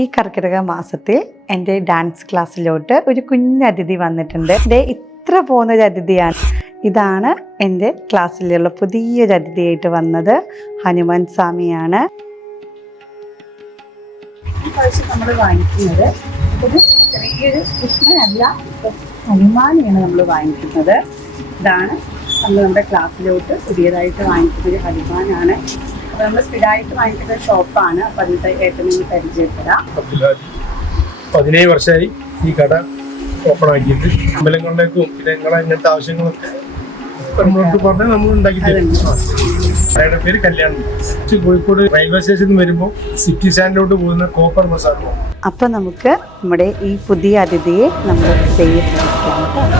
ഈ കർക്കിടക മാസത്തിൽ എൻ്റെ ഡാൻസ് ക്ലാസ്സിലോട്ട് ഒരു കുഞ്ഞതിഥി വന്നിട്ടുണ്ട്. ഇത്ര പോകുന്നൊരു അതിഥിയാണ്. ഇതാണ് എൻ്റെ ക്ലാസ്സിലുള്ള പുതിയൊരു അതിഥിയായിട്ട് വന്നത്. ഹനുമാൻ സ്വാമിയാണ്. ഈ പ്രാവശ്യം നമ്മൾ വാങ്ങിക്കുന്നത് ഒരു ചെറിയൊരു കൃഷ്ണനല്ല, ഹനുമാനെയാണ് നമ്മൾ വാങ്ങിക്കുന്നത്. ഇതാണ് നമ്മുടെ ക്ലാസ്സിലോട്ട് പുതിയതായിട്ട് വാങ്ങിക്കുന്ന ഒരു ഹനുമാനാണ്. അപ്പോൾ നമ്മൾ സ്ഥിരമായിട്ട് വാങ്ങിക്കുന്ന ഷോപ്പാണ്. അപ്പോൾ അതിൻ്റെ ഏറ്റവും പരിചയപ്പെടാം. 17 വർഷമായി ഈ കട ഓപ്പൺ ആക്കിയിട്ട് അമ്പലങ്ങളിലേക്കും പിന്നെ നിങ്ങളെ ഇങ്ങനത്തെ ആവശ്യങ്ങളൊക്കെ നമ്മളോട് പറഞ്ഞാൽ നമ്മൾ ഉണ്ടാക്കി തരും. കടയുടെ പേര് കല്യാണം. കോഴിക്കോട് റെയിൽവേ സ്റ്റേഷനിൽ വരുമ്പോൾ സിറ്റി സ്റ്റാൻഡിലോട്ട് പോകുന്ന കോപ്പർ ബസാർ. അപ്പം നമുക്ക് നമ്മുടെ ഈ പുതിയ അതിഥിയെ നമ്മൾ ചെയ്യിപ്പിക്കാം.